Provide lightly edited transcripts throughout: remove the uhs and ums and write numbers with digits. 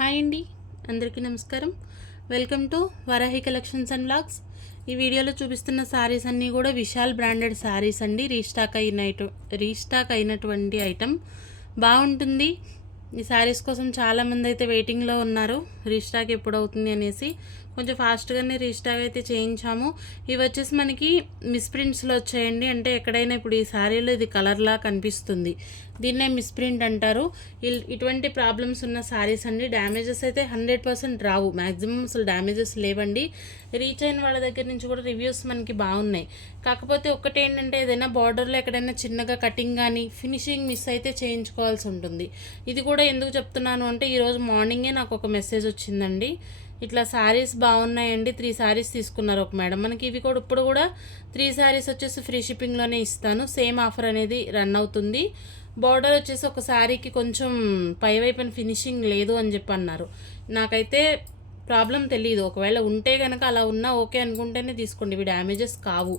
Hi అండి, అందరికీ నమస్కారం. Welcome to Varahi collections and vlogs. ఈ వీడియోలో చూపిస్తున్న శారీస్ అన్నీ కూడా విశాల్ బ్రాండెడ్ శారీస్ అండి. రీస్టాక్ అయినటువంటి ఐటమ్ బాగుంటుంది. ఈ శారీస్ కోసం చాలామంది అయితే వెయిటింగ్లో ఉన్నారు, రీస్టాక్ ఎప్పుడు అవుతుంది అనేసి. కొంచెం ఫాస్ట్గానే రీస్టాక్ అయితే చేయించాము. ఇవి వచ్చేసి మనకి మిస్ప్రింట్స్లో వచ్చాయండి. అంటే ఎక్కడైనా ఇప్పుడు ఈ శారీలో ఇది కలర్లా కనిపిస్తుంది, దీన్నే మిస్ప్రింట్ అంటారు. ఇటువంటి ప్రాబ్లమ్స్ ఉన్న శారీస్ అండి. డ్యామేజెస్ అయితే 100% రావు, మ్యాక్సిమం అసలు డ్యామేజెస్ లేవండి. రీచ్ అయిన వాళ్ళ దగ్గర నుంచి కూడా రివ్యూస్ మనకి బాగున్నాయి. కాకపోతే ఒక్కటి ఏంటంటే, ఏదైనా బార్డర్లో ఎక్కడైనా చిన్నగా కటింగ్ కానీ ఫినిషింగ్ మిస్ అయితే చేయించుకోవాల్సి ఉంటుంది. ఇది కూడా ఎందుకు చెప్తున్నాను అంటే, ఈరోజు మార్నింగే నాకు ఒక మెసేజ్ వచ్చిందండి. ఇట్లా శారీస్ బాగున్నాయండి, 3 శారీస్ తీసుకున్నారు ఒక మేడం. మనకి ఇవి కూడా ఇప్పుడు కూడా 3 శారీస్ వచ్చేసి ఫ్రీ షిప్పింగ్లోనే ఇస్తాను. సేమ్ ఆఫర్ అనేది రన్ అవుతుంది. బార్డర్ వచ్చేసి ఒక శారీకి కొంచెం పైవైపున ఫినిషింగ్ లేదు అని చెప్పి అన్నారు. నాకైతే ప్రాబ్లం తెలియదు, ఒకవేళ ఉంటే కనుక అలా ఉన్నా ఓకే అనుకుంటేనే తీసుకోండి, ఇవి డ్యామేజెస్ కావు.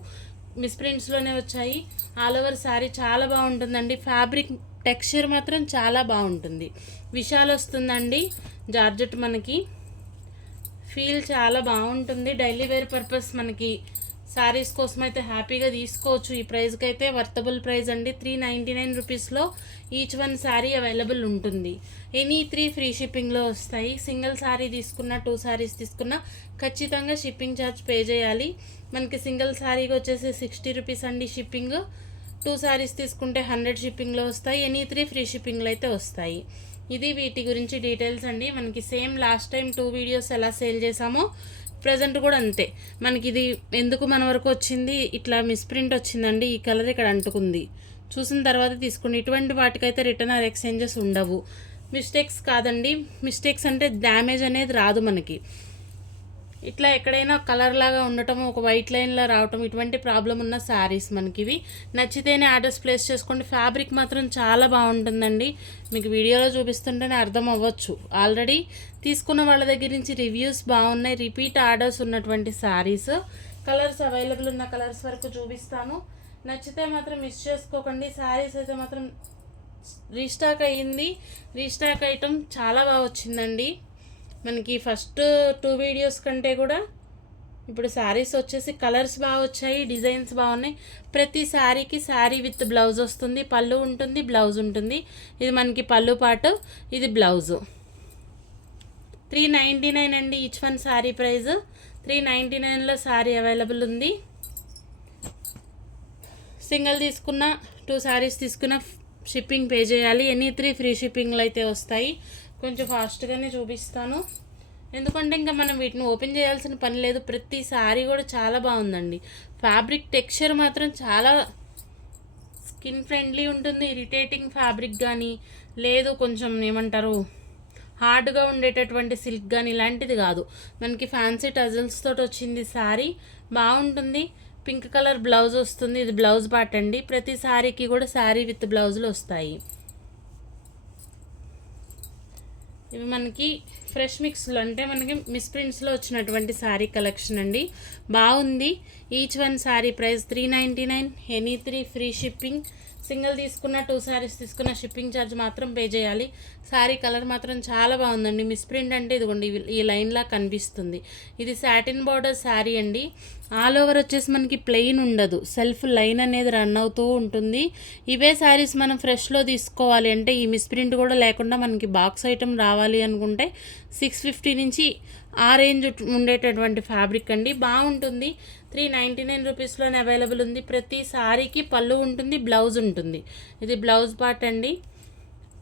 మిస్ప్రింట్స్లోనే వచ్చాయి. ఆల్ ఓవర్ శారీ చాలా బాగుంటుందండి. ఫ్యాబ్రిక్ టెక్స్చర్ మాత్రం చాలా బాగుంటుంది. విశాల్ వస్తుందండి జార్జెట్. మనకి ఫీల్ చాలా బాగుంటుంది. డైలీ వేర్ పర్పస్ మనకి శారీస్ కోసం అయితే హ్యాపీగా తీసుకోవచ్చు. ఈ ప్రైస్కి అయితే వర్తబుల్ ప్రైస్ అండి. 399 రూపీస్లో ఈచ్ వన్ శారీ అవైలబుల్ ఉంటుంది. ఎనీ 3 ఫ్రీ షిప్పింగ్లో వస్తాయి. సింగిల్ శారీ తీసుకున్న 2 శారీస్ తీసుకున్న ఖచ్చితంగా షిప్పింగ్ ఛార్జ్ పే చేయాలి. మనకి సింగిల్ శారీకి వచ్చేసి 60 రూపీస్ అండి షిప్పింగ్. 2 శారీస్ తీసుకుంటే 100 షిప్పింగ్లో వస్తాయి. ఎనీ 3 ఫ్రీ షిప్పింగ్లో అయితే వస్తాయి. ఇది వీటి గురించి డీటెయిల్స్ అండి. మనకి సేమ్ లాస్ట్ టైం 2 వీడియోస్ ఎలా సేల్ చేసామో ప్రజెంట్ కూడా అంతే. మనకి ఇది ఎందుకు మన వరకు వచ్చింది, ఇట్లా మిస్ప్రింట్ వచ్చిందండి, ఈ కలర్ ఇక్కడ అంటుకుంది, చూసిన తర్వాత తీసుకోండి. ఇటువంటి వాటికైతే రిటర్న్ ఆర్ ఎక్స్చేంజెస్ ఉండవు. మిస్టేక్స్ కాదండి, మిస్టేక్స్ అంటే డ్యామేజ్ అనేది రాదు మనకి. ఇట్లా ఎక్కడైనా కలర్ లాగా ఉండటం, ఒక వైట్ లైన్లో రావటం, ఇటువంటి ప్రాబ్లం ఉన్న శారీస్ మనకి ఇవి. నచ్చితేనే ఆర్డర్స్ ప్లేస్ చేసుకోండి. ఫ్యాబ్రిక్ మాత్రం చాలా బాగుంటుందండి. మీకు వీడియోలో చూపిస్తుంటేనే అర్థం అవ్వచ్చు. ఆల్రెడీ తీసుకున్న వాళ్ళ దగ్గర నుంచి రివ్యూస్ బాగున్నాయి. రిపీట్ ఆర్డర్స్ ఉన్నటువంటి శారీస్. కలర్స్ అవైలబుల్ ఉన్న కలర్స్ వరకు చూపిస్తాను. నచ్చితే మాత్రం మిస్ చేసుకోకండి. శారీస్ అయితే మాత్రం రీస్టాక్ అయ్యింది. రీస్టాక్ ఐటమ్ చాలా బాగా వచ్చిందండి. మనకి ఫస్ట్ 2 వీడియోస్ కంటే కూడా ఇప్పుడు శారీస్ వచ్చేసి కలర్స్ బాగా వచ్చాయి, డిజైన్స్ బాగున్నాయి. ప్రతి శారీకి శారీ విత్ బ్లౌజ్ వస్తుంది, పళ్ళు ఉంటుంది, బ్లౌజ్ ఉంటుంది. ఇది మనకి పళ్ళు పాటు, ఇది బ్లౌజు. 399 అండి ఈచ్ వన్ శారీ ప్రైస్. 399లో శారీ అవైలబుల్ ఉంది. సింగిల్ తీసుకున్న 2 శారీస్ తీసుకున్న షిప్పింగ్ పే చేయాలి. ఎనీ 3 ఫ్రీ షిప్పింగ్లు అయితే వస్తాయి. కొంచెం ఫాస్ట్గానే చూపిస్తాను, ఎందుకంటే ఇంకా మనం వీటిని ఓపెన్ చేయాల్సిన పని లేదు. ప్రతి శారీ కూడా చాలా బాగుందండి. ఫ్యాబ్రిక్ టెక్స్చర్ మాత్రం చాలా స్కిన్ ఫ్రెండ్లీ ఉంటుంది. ఇరిటేటింగ్ ఫ్యాబ్రిక్ కానీ లేదు, కొంచెం ఏమంటారు హార్డ్గా ఉండేటటువంటి సిల్క్ కానీ ఇలాంటిది కాదు. మనకి ఫ్యాన్సీ టజల్స్ తోటి వచ్చింది శారీ, బాగుంటుంది. పింక్ కలర్ బ్లౌజ్ వస్తుంది, ఇది బ్లౌజ్ పార్ట్ అండి. ప్రతి శారీకి కూడా శారీ విత్ బ్లౌజులు వస్తాయి. ఇవి మనకి ఫ్రెష్ మిక్స్లో, అంటే మనకి మిస్ప్రింట్స్లో వచ్చినటువంటి శారీ కలెక్షన్ అండి. బాగుంది. Each one sari price 399. Any 3 free shipping. Single తీసుకున్న 2 శారీస్ తీసుకున్న షిప్పింగ్ ఛార్జ్ మాత్రం పే చేయాలి. శారీ కలర్ మాత్రం చాలా బాగుందండి. మిస్ప్రింట్ అంటే ఇదిగోండి ఈ లైన్లా కనిపిస్తుంది. ఇది సాటిన్ బార్డర్ శారీ అండి. ఆల్ ఓవర్ వచ్చేసి మనకి ప్లెయిన్ ఉండదు, సెల్ఫ్ లైన్ అనేది రన్ అవుతూ ఉంటుంది. ఇవే శారీస్ మనం ఫ్రెష్లో తీసుకోవాలి అంటే, ఈ మిస్ప్రింట్ కూడా లేకుండా మనకి బాక్స్ ఐటమ్ రావాలి అనుకుంటే 650 నుంచి ఆ రేంజ్ ఉండేటటువంటి ఫ్యాబ్రిక్ అండి. బాగుంటుంది. 399 రూపీస్లోనే అవైలబుల్ ఉంది. ప్రతి శారీకి పళ్ళు ఉంటుంది, బ్లౌజ్ ఉంటుంది. ఇది బ్లౌజ్ పార్ట్ అండి.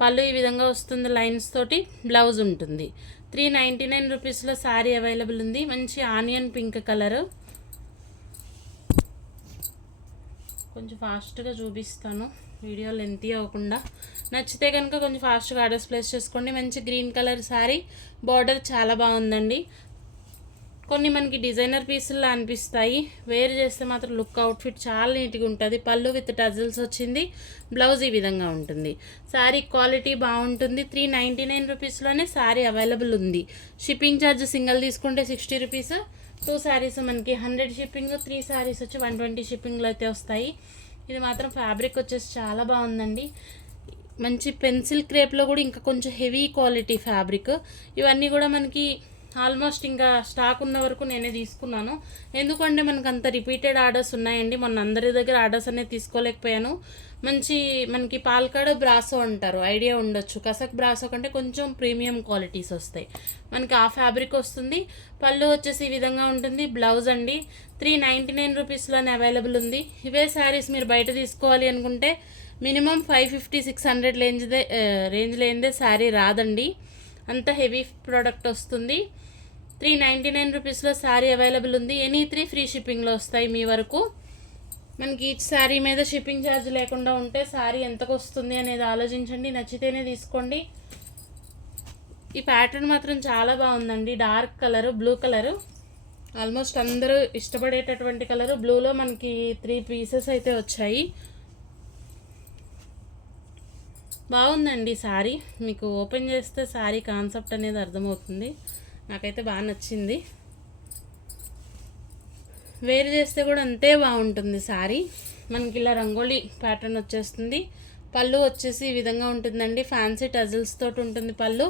పళ్ళు ఈ విధంగా వస్తుంది, లైన్స్ తోటి బ్లౌజ్ ఉంటుంది. 399 రూపీస్లో శారీ అవైలబుల్ ఉంది. మంచి ఆనియన్ పింక్ కలరు. కొంచెం ఫాస్ట్గా చూపిస్తాను, వీడియో లెంతీ అవ్వకుండా. నచ్చితే కనుక కొంచెం ఫాస్ట్గా ఆర్డర్స్ ప్లేస్ చేసుకోండి. మంచి గ్రీన్ కలర్ శారీ, బార్డర్ చాలా బాగుందండి. కొన్ని మనకి డిజైనర్ పీసుల్లో అనిపిస్తాయి, వేర్ చేస్తే మాత్రం లుక్ అవుట్ఫిట్ చాలా నీట్గా ఉంటుంది. పళ్ళు విత్ టజల్స్ వచ్చింది, బ్లౌజ్ ఈ విధంగా ఉంటుంది. శారీ క్వాలిటీ బాగుంటుంది. 399 రూపీస్లోనే శారీ అవైలబుల్ ఉంది. షిప్పింగ్ ఛార్జ్ సింగిల్ తీసుకుంటే 60 రూపీస్. 2 శారీస్ మనకి 100 షిప్పింగ్, 3 శారీస్ వచ్చి 120 షిప్పింగ్లో అయితే వస్తాయి. ఇది మాత్రం ఫ్యాబ్రిక్ వచ్చేసి చాలా బాగుందండి. మంచి పెన్సిల్ క్రేప్లో కూడా ఇంకా కొంచెం హెవీ క్వాలిటీ ఫ్యాబ్రిక్. ఇవన్నీ కూడా మనకి ఆల్మోస్ట్ ఇంకా స్టాక్ ఉన్న వరకు నేనే తీసుకున్నాను. ఎందుకంటే మనకు అంత రిపీటెడ్ ఆర్డర్స్ ఉన్నాయండి. మొన్న అందరి దగ్గర ఆర్డర్స్ అనేది తీసుకోలేకపోయాను. మనకి పాల్కాడ బ్రాసో అంటారు, ఐడియా ఉండొచ్చు. కసక్ బ్రాసో కంటే కొంచెం ప్రీమియం క్వాలిటీస్ వస్తాయి. మనకి ఆ ఫ్యాబ్రిక్ వస్తుంది. పళ్ళు వచ్చేసి ఈ విధంగా ఉంటుంది. బ్లౌజ్ అండి 399 రూపీస్లోనే అవైలబుల్ ఉంది. ఇవే శారీస్ మీరు బయట తీసుకోవాలి అనుకుంటే మినిమం 550-600 రేంజ్ లేనిదే శారీ రాదండి. అంత హెవీ ప్రోడక్ట్ వస్తుంది. 399 రూపీస్లో శారీ అవైలబుల్ ఉంది. ఎనీ 3 ఫ్రీ షిప్పింగ్లో వస్తాయి మీ వరకు. మనకి ఈచ్ శారీ మీద షిప్పింగ్ ఛార్జ్ లేకుండా ఉంటే శారీ ఎంతకు వస్తుంది అనేది ఆలోచించండి. నచ్చితేనే తీసుకోండి. ఈ ప్యాటర్న్ మాత్రం చాలా బాగుందండి. Dark colour, blue colour, almost అందరూ ఇష్టపడేటటువంటి కలరు. బ్లూలో మనకి 3 పీసెస్ అయితే వచ్చాయి. బాగుందండి శారీ. మీకు ఓపెన్ చేస్తే శారీ కాన్సెప్ట్ అనేది అర్థమవుతుంది. నాకైతే బాగా నచ్చింది. వేర్ చేస్తే కూడా అంతే బాగుంటుంది శారీ. మనకి ఇలా రంగోలీ ప్యాటర్న్ వచ్చేస్తుంది. పళ్ళు వచ్చేసి ఈ విధంగా ఉంటుందండి. ఫ్యాన్సీ టజిల్స్ తోటి ఉంటుంది పళ్ళు.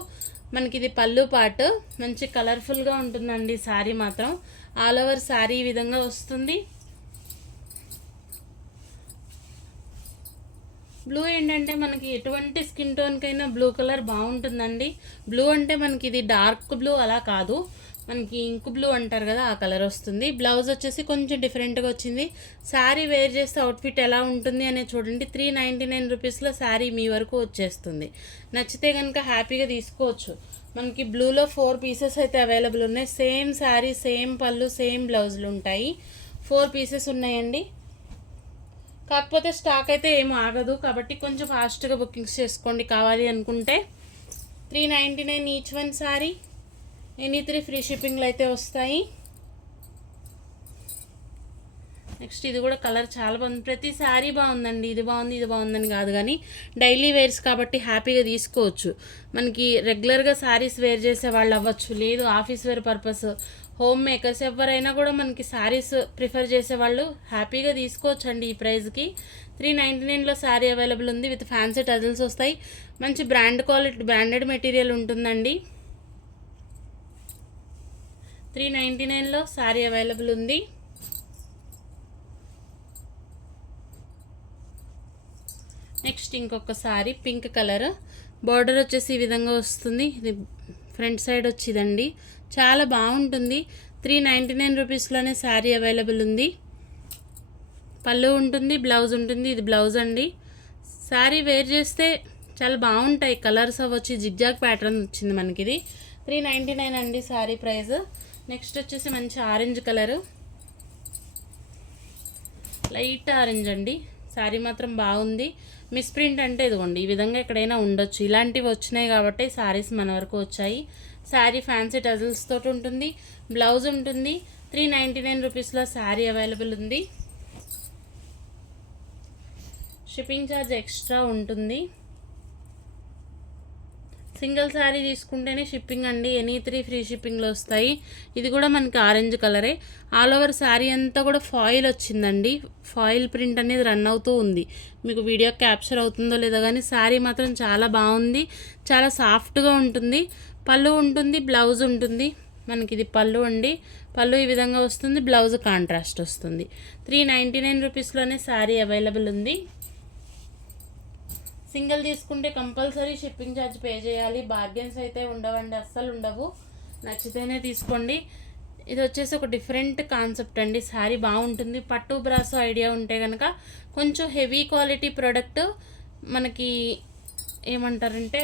మనకి ఇది పళ్ళు పార్ట్. మంచి కలర్ఫుల్గా ఉంటుందండి శారీ మాత్రం. ఆల్ ఓవర్ శారీ ఈ విధంగా వస్తుంది. బ్లూ ఏంటంటే మనకి ఎటువంటి స్కిన్ టోన్కైనా బ్లూ కలర్ బాగుంటుందండి. బ్లూ అంటే మనకి ఇది డార్క్ బ్లూ అలా కాదు, మనకి ఇంక్ బ్లూ అంటారు కదా, ఆ కలర్ వస్తుంది. బ్లౌజ్ వచ్చేసి కొంచెం డిఫరెంట్గా వచ్చింది. శారీ వేర్ చేస్తే అవుట్ఫిట్ ఎలా ఉంటుంది అనేది చూడండి. 399 రూపీస్లో శారీ మీ వరకు వచ్చేస్తుంది. నచ్చితే కనుక హ్యాపీగా తీసుకోవచ్చు. మనకి బ్లూలో 4 పీసెస్ అయితే అవైలబుల్ ఉన్నాయి. సేమ్ శారీ, సేమ్ పళ్ళు, సేమ్ బ్లౌజులు ఉంటాయి. 4 పీసెస్ ఉన్నాయండి. కాకపోతే స్టాక్ అయితే ఏం ఆగదు కాబట్టి కొంచెం ఫాస్ట్గా బుకింగ్స్ చేసుకోండి కావాలి అనుకుంటే. 399 each one sari. Any 3 free షిప్పింగ్లు అయితే వస్తాయి. నెక్స్ట్ ఇది కూడా కలర్ చాలా బాగుంది. ప్రతి శారీ బాగుందండి. ఇది బాగుంది, ఇది బాగుందని కాదు, కానీ డైలీ వేర్స్ కాబట్టి హ్యాపీగా తీసుకోవచ్చు. మనకి రెగ్యులర్గా శారీస్ వేర్ చేసే వాళ్ళు అవ్వచ్చు, లేదు office wear purpose, home makers ఎవరైనా కూడా మనకి శారీస్ ప్రిఫర్ చేసేవాళ్ళు హ్యాపీగా తీసుకోవచ్చు అండి. ఈ ప్రైస్కి 399లో శారీ అవైలబుల్ ఉంది. విత్ ఫ్యాన్సీ టజిల్స్ వస్తాయి. మంచి బ్రాండెడ్ మెటీరియల్ ఉంటుందండి. 399లో శారీ అవైలబుల్ ఉంది. నెక్స్ట్ ఇంకొక శారీ పింక్ కలర్. బార్డర్ వచ్చేసి ఈ విధంగా వస్తుంది. ఇది ఫ్రంట్ సైడ్ వచ్చిందండి. చాలా బాగుంటుంది. 399 రూపీస్లోనే శారీ అవైలబుల్ ఉంది. పళ్ళు ఉంటుంది, బ్లౌజ్ ఉంటుంది. ఇది బ్లౌజ్ అండి. శారీ వేర్ చేస్తే చాలా బాగుంటాయి. కలర్స్ అవ్వచ్చు. జిగ్జాగ్ ప్యాటర్న్ వచ్చింది మనకి. ఇది 399 అండి శారీ ప్రైస్. నెక్స్ట్ వచ్చేసి మంచి ఆరెంజ్ కలరు, లైట్ ఆరెంజ్ అండి. శారీ మాత్రం బాగుంది. మిస్ప్రింట్ అంటే ఇదిగోండి ఈ విధంగా ఎక్కడైనా ఉండొచ్చు. ఇలాంటివి వచ్చినాయి కాబట్టి శారీస్ మన వరకు వచ్చాయి. శారీ ఫ్యాన్సీ టజిల్స్ తోటి ఉంటుంది. బ్లౌజ్ ఉంటుంది. 399 రూపీస్లో శారీ అవైలబుల్ ఉంది. షిప్పింగ్ ఛార్జ్ ఎక్స్ట్రా ఉంటుంది. సింగిల్ శారీ తీసుకుంటేనే షిప్పింగ్ అండి. ఎనీ 3 ఫ్రీ షిప్పింగ్లో వస్తాయి. ఇది కూడా మనకి ఆరెంజ్ కలరే. ఆల్ ఓవర్ శారీ అంతా కూడా ఫాయిల్ వచ్చిందండి. ఫాయిల్ ప్రింట్ అనేది రన్ అవుతూ ఉంది. మీకు వీడియో క్యాప్చర్ అవుతుందో లేదో కానీ శారీ మాత్రం చాలా బాగుంది. చాలా సాఫ్ట్గా ఉంటుంది. పళ్ళు ఉంటుంది, బ్లౌజ్ ఉంటుంది. మనకి ఇది పళ్ళు అండి. పళ్ళు ఈ విధంగా వస్తుంది. బ్లౌజ్ కాంట్రాస్ట్ వస్తుంది. 399 రూపీస్లోనే శారీ అవైలబుల్ ఉంది. సింగిల్ తీసుకుంటే కంపల్సరీ షిప్పింగ్ ఛార్జ్ పే చేయాలి. బార్గెన్స్ అయితే ఉండవండి, అస్సలు ఉండవు. నచ్చితేనే తీసుకోండి. ఇది వచ్చేసి ఒక డిఫరెంట్ కాన్సెప్ట్ అండి. శారీ బాగుంటుంది. పట్టు బ్రాసో ఐడియా ఉంటే కనుక కొంచెం హెవీ క్వాలిటీ ప్రోడక్ట్. మనకి ఏమంటారంటే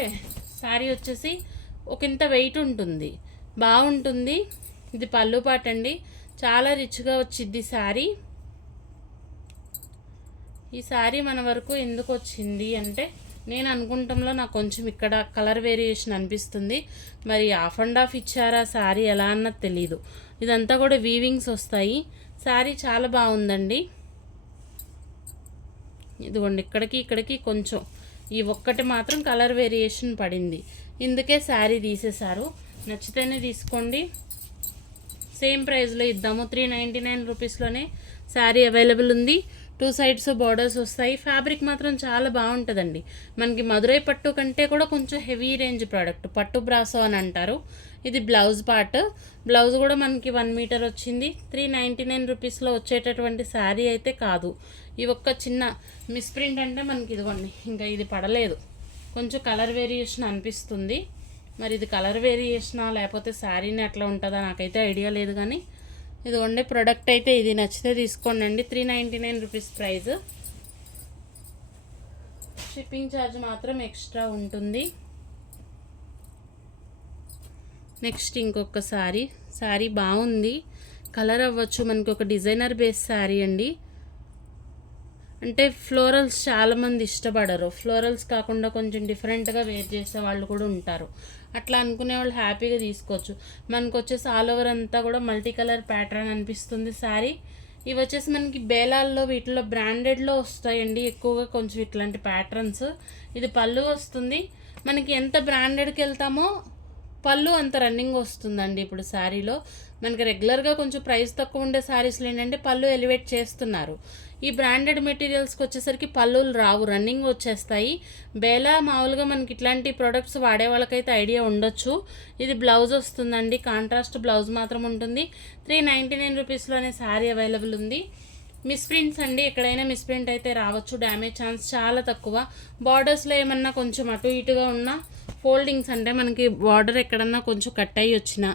శారీ వచ్చేసి ఒక ఇంత వెయిట్ ఉంటుంది, బాగుంటుంది. ఇది పళ్ళు పాట అండి. చాలా రిచ్గా వచ్చింది శారీ. ఈ శారీ మన వరకు ఎందుకు వచ్చింది అంటే నేను అనుకుంటంలో నాకు కొంచెం ఇక్కడ కలర్ వేరియేషన్ అనిపిస్తుంది. మరి ఆఫ్ అండ్ ఆఫ్ ఇచ్చారా శారీ ఎలా అన్నది తెలీదు. ఇదంతా కూడా వీవింగ్స్ వస్తాయి. శారీ చాలా బాగుందండి. ఇదిగోండి ఇక్కడికి కొంచెం ఈ ఒక్కటి మాత్రం కలర్ వేరియేషన్ పడింది. ఇందుకే శారీ తీసేశారు. నచ్చితేనే తీసుకోండి. సేమ్ ప్రైస్లో ఇద్దాము. 399 రూపీస్లోనే శారీ అవైలబుల్ ఉంది. 2 సైడ్స్ బార్డర్స్ వస్తాయి. ఫ్యాబ్రిక్ మాత్రం చాలా బాగుంటుందండి. మనకి మధురై పట్టు కంటే కూడా కొంచెం హెవీ రేంజ్ ప్రోడక్ట్, పట్టు బ్రాసో అని అంటారు. ఇది బ్లౌజ్ పార్ట్. బ్లౌజ్ కూడా మనకి 1 మీటర్ వచ్చింది. 399 రూపీస్లో వచ్చేటటువంటి శారీ అయితే కాదు. ఈ ఒక్క చిన్న మిస్ప్రింట్ అంటే మనకి ఇదిగోండి, ఇంకా ఇది పడలేదు. కొంచెం కలర్ వేరియేషన్ అనిపిస్తుంది. మరి ఇది కలర్ వేరియేషనా లేకపోతే శారీని అట్లా ఉంటుందా నాకైతే ఐడియా లేదు. కానీ ఇదిగోండి ప్రోడక్ట్ అయితే ఇది. నచ్చితే తీసుకోండి. 399 రూపీస్ ప్రైస్. షిప్పింగ్ ఛార్జ్ మాత్రం ఎక్స్ట్రా ఉంటుంది. నెక్స్ట్ ఇంకొక శారీ బాగుంది. కలర్ అవ్వచ్చు, మనకి ఒక డిజైనర్ బేస్ శారీ అండి. అంటే ఫ్లోరల్స్ చాలామంది ఇష్టపడరు. ఫ్లోరల్స్ కాకుండా కొంచెం డిఫరెంట్గా వేర్ చేసే వాళ్ళు కూడా ఉంటారు. అట్లా అనుకునే వాళ్ళు హ్యాపీగా తీసుకోవచ్చు. మనకు వచ్చేసి ఆల్ ఓవర్ అంతా కూడా మల్టీ కలర్ ప్యాటర్న్ అనిపిస్తుంది శారీ. ఇవి వచ్చేసి మనకి బేలాల్లో వీటిలో బ్రాండెడ్లో వస్తాయండి ఎక్కువగా కొంచెం ఇట్లాంటి ప్యాటర్న్స్. ఇది పళ్ళు వస్తుంది. మనకి ఎంత బ్రాండెడ్కి వెళ్తామో పళ్ళు అంత రన్నింగ్ వస్తుందండి. ఇప్పుడు శారీలో మనకి రెగ్యులర్గా కొంచెం ప్రైస్ తక్కువ ఉండే శారీస్లో ఏంటంటే పళ్ళు ఎలివేట్ చేస్తున్నారు. ఈ బ్రాండెడ్ మెటీరియల్స్కి వచ్చేసరికి పళ్ళులు రావు, రన్నింగ్ వచ్చేస్తాయి. బేలా మామూలుగా మనకి ఇట్లాంటి ప్రోడక్ట్స్ వాడే వాళ్ళకైతే ఐడియా ఉండొచ్చు. ఇది బ్లౌజ్ వస్తుందండి, కాంట్రాస్ట్ బ్లౌజ్ మాత్రం ఉంటుంది. 399 రూపీస్లోనే శారీ అవైలబుల్ ఉంది. మిస్ప్రింట్స్ అండి, ఎక్కడైనా మిస్ప్రింట్ అయితే రావచ్చు. డ్యామేజ్ ఛాన్స్ చాలా తక్కువ. బార్డర్స్లో ఏమన్నా కొంచెం అటు ఇటుగా ఉన్నా, ఫోల్డింగ్స్ అంటే మనకి బార్డర్ ఎక్కడన్నా కొంచెం కట్ అయ్యి వచ్చిన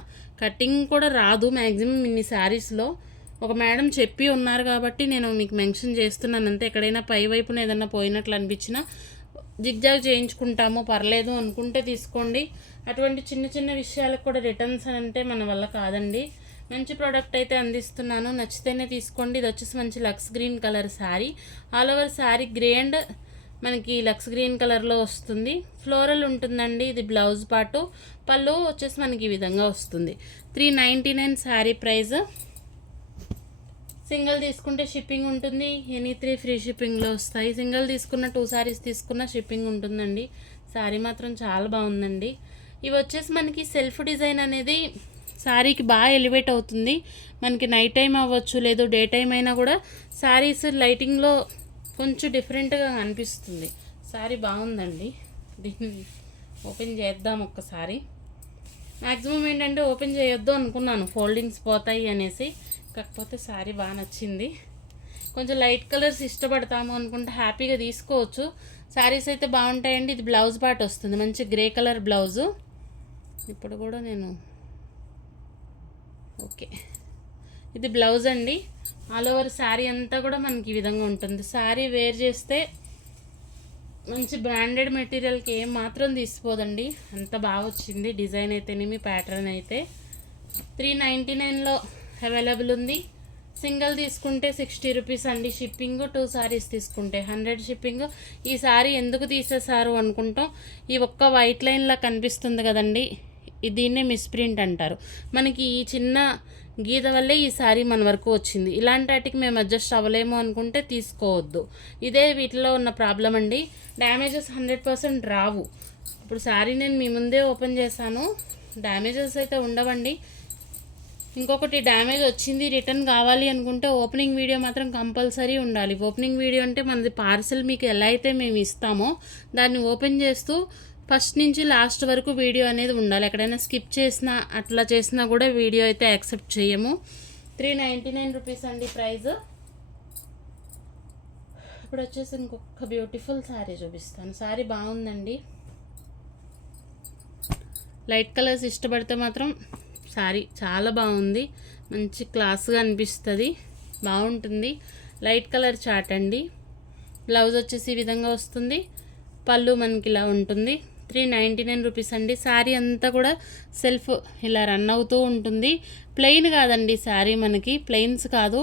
కటింగ్ కూడా రాదు మ్యాక్సిమం ఇన్ని శారీస్లో. ఒక మేడం చెప్పి ఉన్నారు కాబట్టి నేను మీకు మెన్షన్ చేస్తున్నాను అంతే. ఎక్కడైనా పై వైపున ఏదన్నా పోయినట్లు అనిపించినా జిగ్జాగ్ చేయించుకుంటాము, పర్లేదు అనుకుంటే తీసుకోండి. అటువంటి చిన్న చిన్న విషయాలకు కూడా రిటర్న్స్ అంటే మన వల్ల కాదండి. మంచి ప్రోడక్ట్ అయితే అందిస్తున్నాను, నచ్చితేనే తీసుకోండి. ఇది వచ్చేసి మంచి lux green colour sari. All over sari grey and మనకి లక్స్ గ్రీన్ కలర్లో వస్తుంది. ఫ్లోరల్ ఉంటుందండి. ఇది బ్లౌజ్ పార్టు. పళ్ళు వచ్చేసి మనకి ఈ విధంగా వస్తుంది. 399 శారీ ప్రైస్. సింగిల్ తీసుకుంటే షిప్పింగ్ ఉంటుంది. ఎనీ 3 ఫ్రీ షిప్పింగ్లో వస్తాయి. సింగిల్ తీసుకున్న 2 శారీస్ తీసుకున్న షిప్పింగ్ ఉంటుందండి. శారీ మాత్రం చాలా బాగుందండి. ఇవి వచ్చేసి మనకి సెల్ఫ్ డిజైన్ అనేది శారీకి బాగా ఎలివేట్ అవుతుంది. మనకి నైట్ టైం అవ్వచ్చు, లేదు డే టైం అయినా కూడా శారీస్ లైటింగ్లో కొంచెం డిఫరెంట్గా అనిపిస్తుంది. శారీ బాగుందండి. దీన్ని ఓపెన్ చేద్దాం ఒక్కసారి. మ్యాక్సిమం ఏంటంటే ఓపెన్ చేయొద్దు అనుకున్నాను, ఫోల్డింగ్స్ పోతాయి అనేసి. కాకపోతే శారీ బాగా నచ్చింది. కొంచెం లైట్ కలర్స్ ఇష్టపడతాము అనుకుంటే హ్యాపీగా తీసుకోవచ్చు. శారీస్ అయితే బాగుంటాయండి. ఇది బ్లౌజ్ పార్ట్ వస్తుంది, మంచి గ్రే కలర్ బ్లౌజు. ఇప్పుడు కూడా నేను ఓకే, ఇది బ్లౌజ్ అండి. ఆల్ ఓవర్ శారీ అంతా కూడా మనకి ఈ విధంగా ఉంటుంది. శారీ వేర్ చేస్తే మంచి బ్రాండెడ్ మెటీరియల్కి ఏం మాత్రం తీసిపోదండి, అంత బాగా వచ్చింది. డిజైన్ అయితేనేమి ప్యాటర్న్ అయితే 399లో అవైలబుల్ ఉంది. సింగిల్ తీసుకుంటే 60 రూపీస్ అండి షిప్పింగ్. 2 శారీస్ తీసుకుంటే 100 షిప్పింగ్. ఈ శారీ ఎందుకు తీసేశారు అనుకుంటాం, ఈ ఒక్క వైట్ లైన్లా కనిపిస్తుంది కదండి, దీన్నే మిస్ప్రింట్ అంటారు. మనకి ఈ చిన్న గీత వల్లే ఈ శారీ మన వరకు వచ్చింది. ఇలాంటి వాటికి మేము అడ్జస్ట్ అవ్వలేము అనుకుంటే తీసుకోవద్దు. ఇదే వీటిలో ఉన్న ప్రాబ్లం అండి. డ్యామేజెస్ 100% రావు. ఇప్పుడు శారీ నేను మీ ముందే ఓపెన్ చేశాను, డ్యామేజెస్ అయితే ఉండవండి. ఇంకొకటి, డ్యామేజ్ వచ్చింది రిటర్న్ కావాలి అనుకుంటే ఓపెనింగ్ వీడియో మాత్రం కంపల్సరీ ఉండాలి. ఓపెనింగ్ వీడియో అంటే మనది పార్సెల్ మీకు ఎలా అయితే మేము ఇస్తామో దాన్ని ఓపెన్ చేస్తూ ఫస్ట్ నుంచి లాస్ట్ వరకు వీడియో అనేది ఉండాలి. ఎక్కడైనా స్కిప్ చేసినా అట్లా చేసినా కూడా వీడియో అయితే యాక్సెప్ట్ చేయము. 399 రూపీస్ అండి ప్రైస్. ఇప్పుడు వచ్చేసి ఇంకొక బ్యూటిఫుల్ శారీ చూపిస్తాను. శారీ బాగుందండి. లైట్ కలర్స్ ఇష్టపడితే మాత్రం శారీ చాలా బాగుంది. మంచి క్లాస్గా అనిపిస్తుంది, బాగుంటుంది. లైట్ కలర్ చాట్ అండి. బ్లౌజ్ వచ్చేసి ఈ విధంగా వస్తుంది. పళ్ళు మనకి ఇలా ఉంటుంది. 399 రూపీస్ అండి. శారీ అంతా కూడా సెల్ఫ్ ఇలా రన్ అవుతూ ఉంటుంది. ప్లెయిన్ కాదండి శారీ, మనకి ప్లెయిన్స్ కాదు.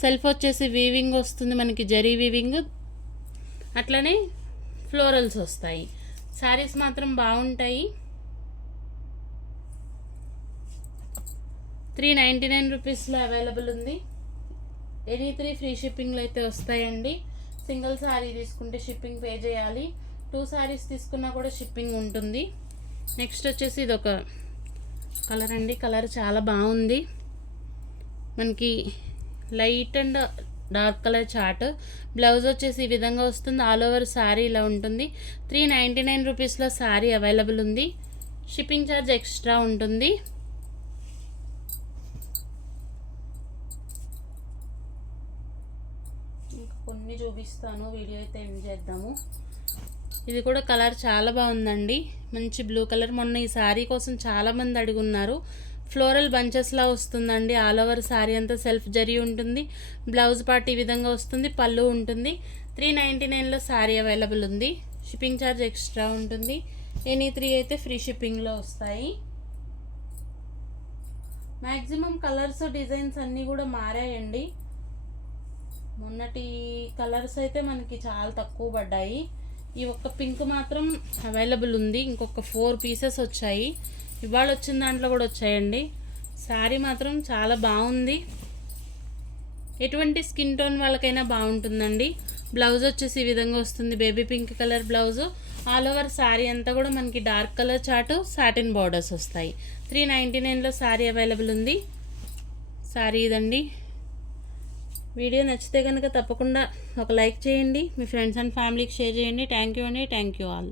సెల్ఫ్ వచ్చేసి వీవింగ్ వస్తుంది మనకి, జరీ వీవింగ్, అట్లనే ఫ్లోరల్స్ వస్తాయి. శారీస్ మాత్రం బాగుంటాయి. 399 రూపీస్లో అవైలబుల్ ఉంది. ఎనీ 3 ఫ్రీ షిప్పింగ్లో అయితే వస్తాయండి. సింగిల్ శారీ తీసుకుంటే షిప్పింగ్ పే చేయాలి. 2 శారీస్ తీసుకున్నా కూడా షిప్పింగ్ ఉంటుంది. నెక్స్ట్ వచ్చేసి ఇది ఒక కలర్ అండి. కలర్ చాలా బాగుంది. మనకి light and dark colour chart. Blouse వచ్చేసి ఈ విధంగా వస్తుంది. ఆల్ ఓవర్ శారీ ఇలా ఉంటుంది. 399 రూపీస్లో శారీ అవైలబుల్ ఉంది. షిప్పింగ్ ఛార్జ్ ఎక్స్ట్రా ఉంటుంది. ఇంకా కొన్ని చూపిస్తాను, వీడియో అయితే ఎండ్ చేద్దాము. ఇది కూడా కలర్ చాలా బాగుందండి, మంచి బ్లూ కలర్. మొన్న ఈ శారీ కోసం చాలామంది అడుగున్నారు. ఫ్లోరల్ బంచెస్లా వస్తుందండి. ఆల్ ఓవర్ శారీ అంతా సెల్ఫ్ జరీ ఉంటుంది. బ్లౌజ్ పార్ట్ ఈ విధంగా వస్తుంది, పళ్ళు ఉంటుంది. 399లో శారీ అవైలబుల్ ఉంది. షిప్పింగ్ ఛార్జ్ ఎక్స్ట్రా ఉంటుంది. ఎనీ 3 అయితే ఫ్రీ షిప్పింగ్లో వస్తాయి. మ్యాక్సిమం కలర్స్ డిజైన్స్ అన్నీ కూడా మారాయండి. మొన్నటి కలర్స్ అయితే మనకి చాలా తక్కువ పడ్డాయి. ఈ ఒక్క పింక్ మాత్రం అవైలబుల్ ఉంది. ఇంకొక 4 పీసెస్ వచ్చాయి. ఇవాళ వచ్చిన దాంట్లో కూడా వచ్చాయండి. శారీ మాత్రం చాలా బాగుంది. ఎటువంటి స్కిన్ టోన్ వాళ్ళకైనా బాగుంటుందండి. బ్లౌజ్ వచ్చేసి ఈ విధంగా వస్తుంది, baby pink colour blouse. All over sari అంతా కూడా మనకి డార్క్ కలర్ చాటు, సాటిన్ బార్డర్స్ వస్తాయి. 399లో శారీ అవైలబుల్ ఉంది. శారీ ఇదండి. వీడియో నచ్చితే కనుక తప్పకుండా ఒక లైక్ చేయండి, మీ ఫ్రెండ్స్ అండ్ ఫ్యామిలీకి షేర్ చేయండి. థ్యాంక్ యూ అండి. Thank you all.